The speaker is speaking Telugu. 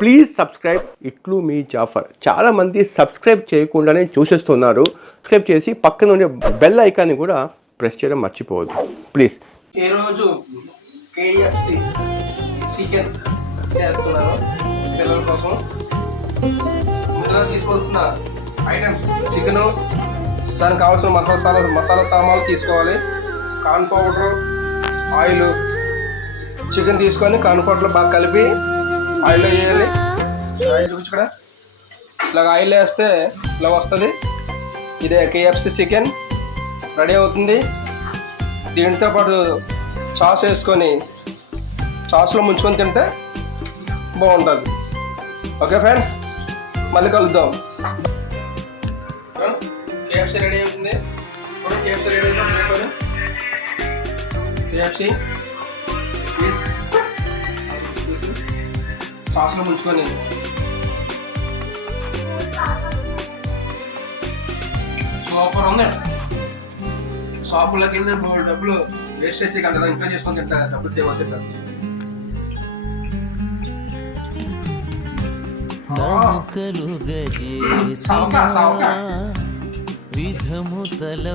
ప్లీజ్ సబ్స్క్రైబ్ ఇట్లు మీ జాఫర్. చాలామంది సబ్స్క్రైబ్ చేయకుండానే చూసేస్తున్నారు. సబ్స్క్రైబ్ చేసి పక్కన ఉండే బెల్ ఐకాన్ని కూడా ప్రెస్ చేయడం మర్చిపోవద్దు ప్లీజ్. ఈరోజు కేఎఫ్సి చికెన్ చేస్తున్నాను పిల్లల కోసం. ముందుగా తీసుకోవాల్సిన ఐటమ్స్ చికెను, దానికి కావాల్సిన మసాలా సామాన్లు తీసుకోవాలి. Corn powder, oil. చికెన్ తీసుకొని కార్న్ పౌడర్లో బాగా కలిపి ఆయిల్లో వేయాలి. ఆయిల్ చూపించి ఇక్కడ ఇలాగ ఆయిల్ వేస్తే ఇలా వస్తుంది. ఇదే కేఎఫ్సి చికెన్ రెడీ అవుతుంది. దీంతో పాటు సాస్ వేసుకొని సాస్లో ముంచుకొని తింటే బాగుంటుంది. ఓకే ఫ్రెండ్స్, మళ్ళీ కలుద్దాం. కేఎఫ్సి రెడీ అవుతుంది. కేఎఫ్సి రెడీ అవుతుంది. కేఎఫ్సి ప్లీజ్ సాస్లో ముంచుకొని సూపర్ ఉంది. షాపులోకి వెళ్ళి డబ్బులు వేస్ట్ చేసి కదా ఇంట్లో చేసుకొని తింటా, డబ్బులు సేవ్ అవుతాయి. విధము తల